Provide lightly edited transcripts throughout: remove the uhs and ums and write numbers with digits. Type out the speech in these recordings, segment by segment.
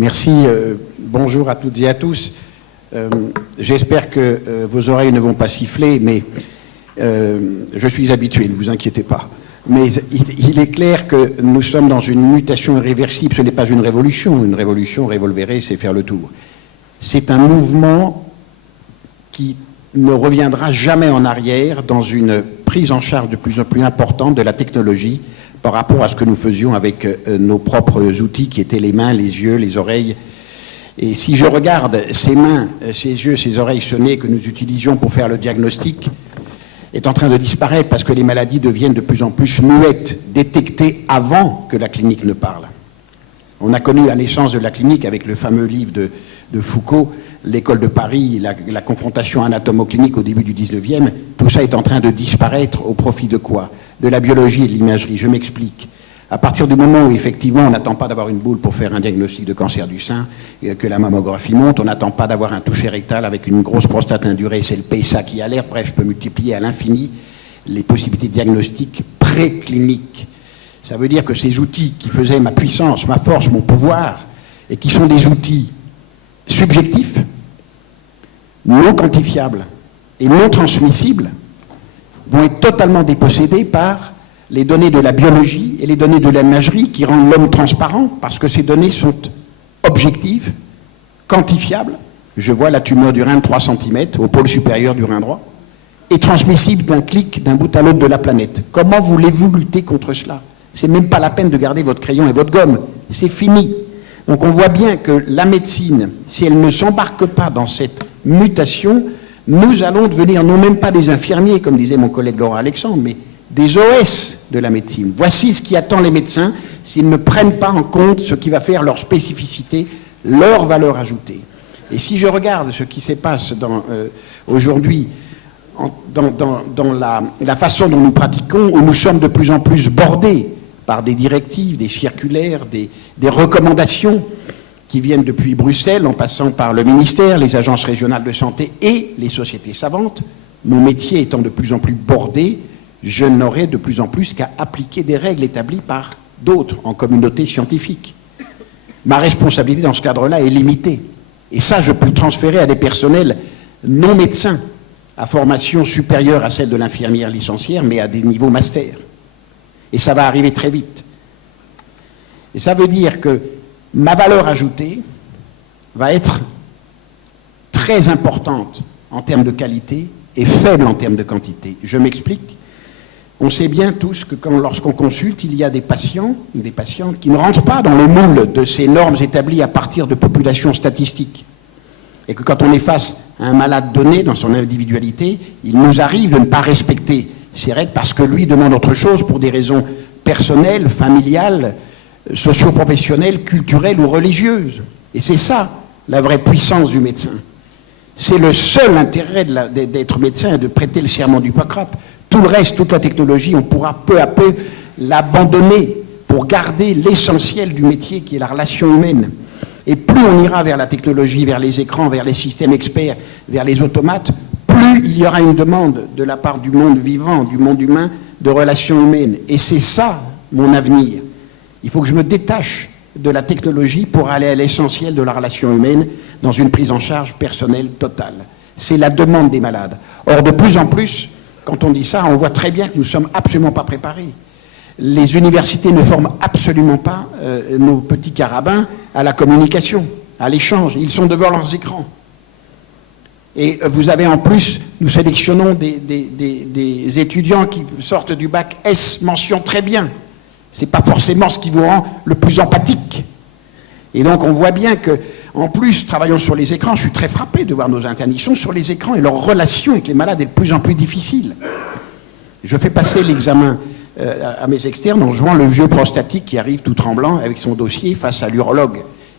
Merci. Bonjour à toutes et à tous. J'espère que vos oreilles ne vont pas siffler, mais je suis habitué, ne vous inquiétez pas. Mais il est clair que nous sommes dans une mutation irréversible. Ce n'est pas une révolution. Une révolution, revolverée, c'est faire le tour. C'est un mouvement qui ne reviendra jamais en arrière dans une prise en charge de plus en plus importante de la technologie par rapport à ce que nous faisions avec nos propres outils qui étaient les mains, les yeux, les oreilles. Et si je regarde ces mains, ces yeux, ces oreilles, ce nez que nous utilisions pour faire le diagnostic est en train de disparaître parce que les maladies deviennent de plus en plus muettes, détectées avant que la clinique ne parle. On a connu la naissance de la clinique avec le fameux livre de Foucault, l'école de Paris, la confrontation anatomo-clinique au début du 19e. Tout ça est en train de disparaître au profit de quoi? De la biologie et de l'imagerie. Je m'explique. À partir du moment où, effectivement, on n'attend pas d'avoir une boule pour faire un diagnostic de cancer du sein, que la mammographie monte, on n'attend pas d'avoir un toucher rectal avec une grosse prostate indurée, c'est le PSA qui alerte. Bref, je peux multiplier à l'infini les possibilités diagnostiques précliniques. Ça veut dire que ces outils qui faisaient ma puissance, ma force, mon pouvoir, et qui sont des outils subjectifs, non quantifiables et non transmissibles, vont être totalement dépossédés par les données de la biologie et les données de l'imagerie qui rendent l'homme transparent, parce que ces données sont objectives, quantifiables. Je vois la tumeur du rein de 3 cm au pôle supérieur du rein droit, et transmissible d'un clic d'un bout à l'autre de la planète. Comment voulez-vous lutter contre cela? C'est même pas la peine de garder votre crayon et votre gomme. C'est fini. Donc on voit bien que la médecine, si elle ne s'embarque pas dans cette mutation, nous allons devenir non même pas des infirmiers, comme disait mon collègue Laurent Alexandre, mais des OS de la médecine. Voici ce qui attend les médecins s'ils ne prennent pas en compte ce qui va faire leur spécificité, leur valeur ajoutée. Et si je regarde ce qui se passe aujourd'hui dans la façon dont nous pratiquons, où nous sommes de plus en plus bordés par des directives, des circulaires, des recommandations qui viennent depuis Bruxelles, en passant par le ministère, les agences régionales de santé et les sociétés savantes, mon métier étant de plus en plus bordé, je n'aurai de plus en plus qu'à appliquer des règles établies par d'autres en communauté scientifique. Ma responsabilité dans ce cadre-là est limitée. Et ça, je peux le transférer à des personnels non médecins, à formation supérieure à celle de l'infirmière licenciaire, mais à des niveaux master. Et ça va arriver très vite. Et ça veut dire que ma valeur ajoutée va être très importante en termes de qualité et faible en termes de quantité. Je m'explique. On sait bien tous que lorsqu'on consulte, il y a des patients, des patientes qui ne rentrent pas dans le moule de ces normes établies à partir de populations statistiques. Et que quand on est face à un malade donné dans son individualité, il nous arrive de ne pas respecter ces règles parce que lui demande autre chose pour des raisons personnelles, familiales, socio-professionnelles, culturelles ou religieuses. Et c'est ça, la vraie puissance du médecin. C'est le seul intérêt d'être médecin et de prêter le serment d'Hippocrate. Tout le reste, toute la technologie, on pourra peu à peu l'abandonner pour garder l'essentiel du métier qui est la relation humaine. Et plus on ira vers la technologie, vers les écrans, vers les systèmes experts, vers les automates, plus il y aura une demande de la part du monde vivant, du monde humain, de relations humaines. Et c'est ça, mon avenir. Il faut que je me détache de la technologie pour aller à l'essentiel de la relation humaine dans une prise en charge personnelle totale. C'est la demande des malades. Or, de plus en plus, quand on dit ça, on voit très bien que nous ne sommes absolument pas préparés. Les universités ne forment absolument pas nos petits carabins à la communication, à l'échange. Ils sont devant leurs écrans. Et vous avez en plus, nous sélectionnons des étudiants qui sortent du bac S mention très bien. Ce n'est pas forcément ce qui vous rend le plus empathique. Et donc on voit bien que, en plus, travaillant sur les écrans, je suis très frappé de voir nos internes. Ils sont sur les écrans et leur relation avec les malades est de plus en plus difficile. Je fais passer l'examen à mes externes en jouant le vieux prostatique qui arrive tout tremblant avec son dossier face à l'urologue.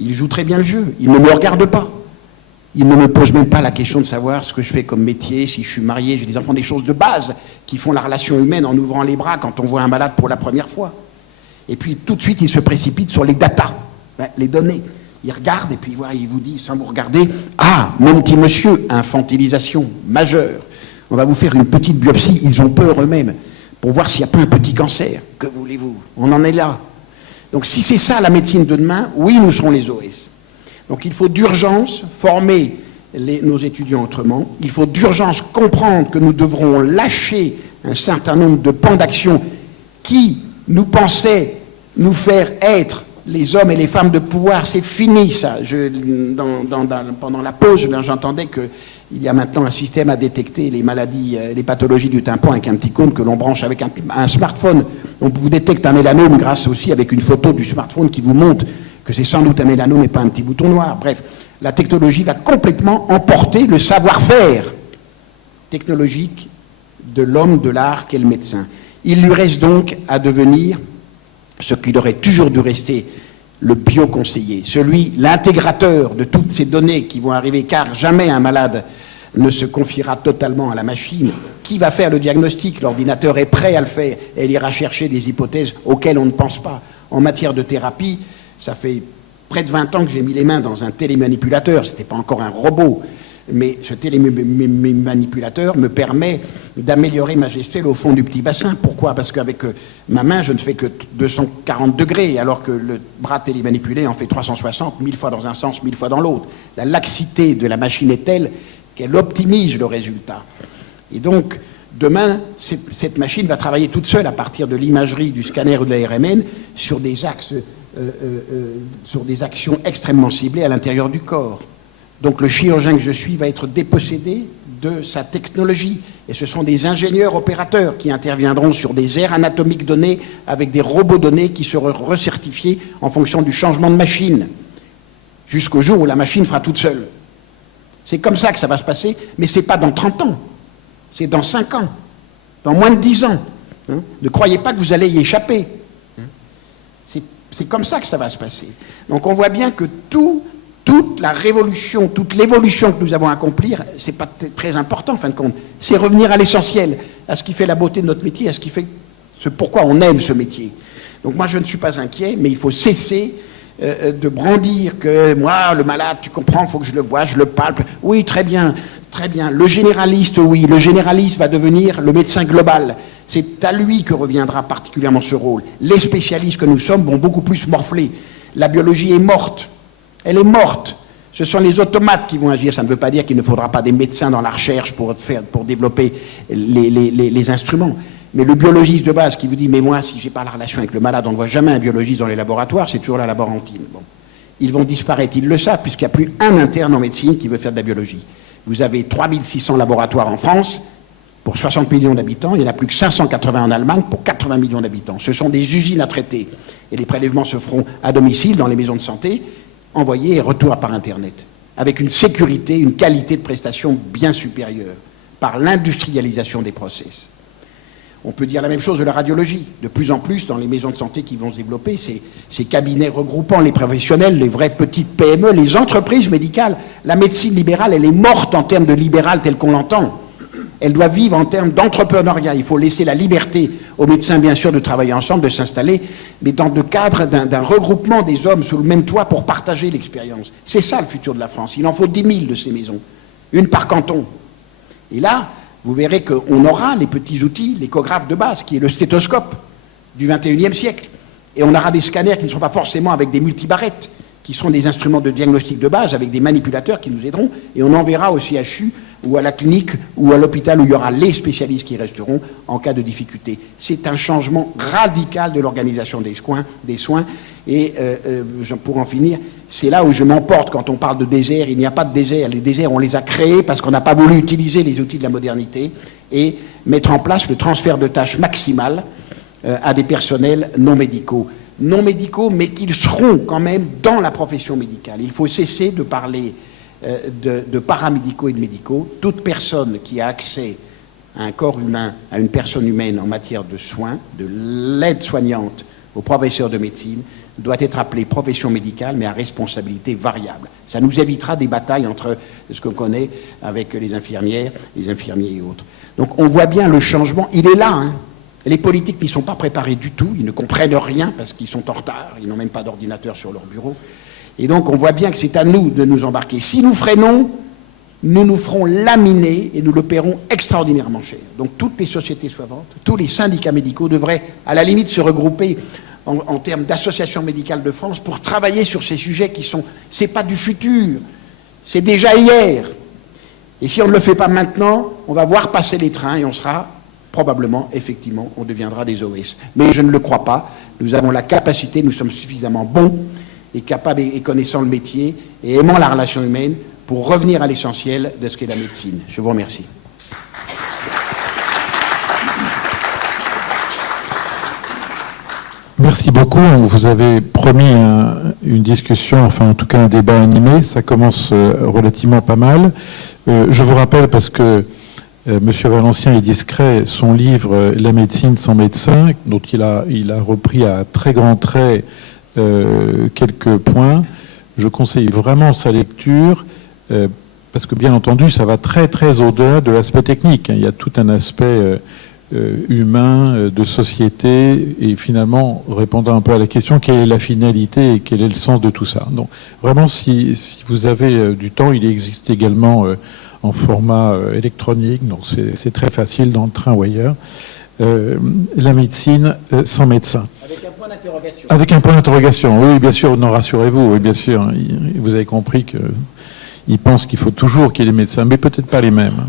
Il joue très bien le jeu, il ne me regarde pas. Il ne me pose même pas la question de savoir ce que je fais comme métier, si je suis marié, j'ai des enfants, des choses de base qui font la relation humaine en ouvrant les bras quand on voit un malade pour la première fois. Et puis tout de suite, il se précipite sur les datas, les données. Il regarde et puis il vous dit, sans vous regarder, « Ah, mon petit monsieur, infantilisation majeure. On va vous faire une petite biopsie, ils ont peur eux-mêmes, pour voir s'il n'y a pas un petit cancer. Que voulez-vous? On en est là. » Donc si c'est ça la médecine de demain, oui, nous serons les OS. Donc il faut d'urgence former nos étudiants autrement. Il faut d'urgence comprendre que nous devrons lâcher un certain nombre de pans d'action qui nous pensaient nous faire être les hommes et les femmes de pouvoir. C'est fini ça. Pendant la pause, j'entendais qu'il y a maintenant un système à détecter les maladies, les pathologies du tympan avec un petit cône que l'on branche avec un smartphone. On vous détecte un mélanome grâce aussi avec une photo du smartphone qui vous montre que c'est sans doute un mélanome et pas un petit bouton noir. Bref, la technologie va complètement emporter le savoir-faire technologique de l'homme de l'art qu'est le médecin. Il lui reste donc à devenir ce qu'il aurait toujours dû rester, le bioconseiller, l'intégrateur de toutes ces données qui vont arriver, car jamais un malade ne se confiera totalement à la machine. Qui va faire le diagnostic? L'ordinateur est prêt à le faire et il ira chercher des hypothèses auxquelles on ne pense pas. En matière de thérapie, ça fait près de 20 ans que j'ai mis les mains dans un télémanipulateur, ce n'était pas encore un robot, mais ce télémanipulateur me permet d'améliorer ma gestuelle au fond du petit bassin. Pourquoi? Parce qu'avec ma main, je ne fais que 240 degrés, alors que le bras télémanipulé en fait 360, 1000 fois dans un sens, 1000 fois dans l'autre. La laxité de la machine est telle qu'elle optimise le résultat. Et donc, demain, cette machine va travailler toute seule à partir de l'imagerie, du scanner ou de la RMN sur des axes, sur des actions extrêmement ciblées à l'intérieur du corps. Donc le chirurgien que je suis va être dépossédé de sa technologie. Et ce sont des ingénieurs opérateurs qui interviendront sur des aires anatomiques données avec des robots donnés qui seront recertifiés en fonction du changement de machine, jusqu'au jour où la machine fera toute seule. C'est comme ça que ça va se passer, mais ce n'est pas dans 30 ans, c'est dans 5 ans, dans moins de 10 ans. Ne croyez pas que vous allez y échapper. C'est comme ça que ça va se passer. Donc on voit bien que toute la révolution, toute l'évolution que nous avons à accomplir, ce n'est pas très important en fin de compte. C'est revenir à l'essentiel, à ce qui fait la beauté de notre métier, à ce qui fait pourquoi on aime ce métier. Donc moi je ne suis pas inquiet, mais il faut cesser de brandir que moi, le malade, tu comprends, il faut que je le voie, je le palpe. Oui, très bien, très bien. Le généraliste, oui, le généraliste va devenir le médecin global. C'est à lui que reviendra particulièrement ce rôle. Les spécialistes que nous sommes vont beaucoup plus morfler. La biologie est morte. Elle est morte. Ce sont les automates qui vont agir. Ça ne veut pas dire qu'il ne faudra pas des médecins dans la recherche pour développer les instruments. Mais le biologiste de base qui vous dit « mais moi, si je n'ai pas la relation avec le malade, on ne voit jamais un biologiste dans les laboratoires, c'est toujours la laborantine. » Bon. Ils vont disparaître, ils le savent, puisqu'il n'y a plus un interne en médecine qui veut faire de la biologie. Vous avez 3600 laboratoires en France pour 60 millions d'habitants, il n'y en a plus que 580 en Allemagne pour 80 millions d'habitants. Ce sont des usines à traiter. Et les prélèvements se feront à domicile, dans les maisons de santé, envoyés et retour par Internet, avec une sécurité, une qualité de prestation bien supérieure, par l'industrialisation des process. On peut dire la même chose de la radiologie. De plus en plus, dans les maisons de santé qui vont se développer, ces cabinets regroupant les professionnels, les vraies petites PME, les entreprises médicales. La médecine libérale, elle est morte en termes de libéral tel qu'on l'entend. Elle doit vivre en termes d'entrepreneuriat. Il faut laisser la liberté aux médecins, bien sûr, de travailler ensemble, de s'installer, mais dans le cadre d'un regroupement des hommes sous le même toit pour partager l'expérience. C'est ça le futur de la France. Il en faut 10 000 de ces maisons, une par canton. Et là, vous verrez qu'on aura les petits outils, l'échographe de base, qui est le stéthoscope du XXIe siècle. Et on aura des scanners qui ne seront pas forcément avec des multibarrettes, qui seront des instruments de diagnostic de base, avec des manipulateurs qui nous aideront. Et on enverra au CHU ou à la clinique ou à l'hôpital où il y aura les spécialistes qui resteront en cas de difficulté. C'est un changement radical de l'organisation des soins. Et pour en finir, c'est là où je m'emporte quand on parle de désert. Il n'y a pas de désert. Les déserts, on les a créés parce qu'on n'a pas voulu utiliser les outils de la modernité et mettre en place le transfert de tâches maximales à des personnels non médicaux. Non médicaux, mais qu'ils seront quand même dans la profession médicale. Il faut cesser de parler de paramédicaux et de médicaux. Toute personne qui a accès à un corps humain, à une personne humaine en matière de soins, de l'aide soignante au professeur de médecine, doit être appelée profession médicale, mais à responsabilité variable. Ça nous évitera des batailles entre ce qu'on connaît avec les infirmières, les infirmiers et autres. Donc on voit bien le changement, il est là, hein. Les politiques n'y sont pas préparés du tout, ils ne comprennent rien parce qu'ils sont en retard, ils n'ont même pas d'ordinateur sur leur bureau. Et donc on voit bien que c'est à nous de nous embarquer. Si nous freinons, nous nous ferons laminer et nous le paierons extraordinairement cher. Donc toutes les sociétés savantes, tous les syndicats médicaux devraient à la limite se regrouper en termes d'Association médicale de France pour travailler sur ces sujets qui sont... C'est pas du futur, c'est déjà hier. Et si on ne le fait pas maintenant, on va voir passer les trains et on sera probablement, effectivement, on deviendra des OS. Mais je ne le crois pas. Nous avons la capacité, nous sommes suffisamment bons et capables et connaissant le métier et aimant la relation humaine pour revenir à l'essentiel de ce qu'est la médecine. Je vous remercie. Merci beaucoup. Vous avez promis une discussion, enfin en tout cas un débat animé. Ça commence relativement pas mal. Je vous rappelle, parce que Monsieur Valencien est discret, son livre « La médecine sans médecin », dont il a repris à très grands traits quelques points. Je conseille vraiment sa lecture, parce que bien entendu, ça va très très au-delà de l'aspect technique. Il y a tout un aspect humain, de société, et finalement répondant un peu à la question quelle est la finalité et quel est le sens de tout ça. Donc vraiment, si vous avez du temps, il existe également en format électronique, donc c'est très facile dans le train ou ailleurs. La médecine sans médecin. Avec un point d'interrogation. Avec un point d'interrogation, oui, bien sûr, non, rassurez-vous, oui, bien sûr. Vous avez compris qu'il pense qu'il faut toujours qu'il y ait des médecins, mais peut-être pas les mêmes.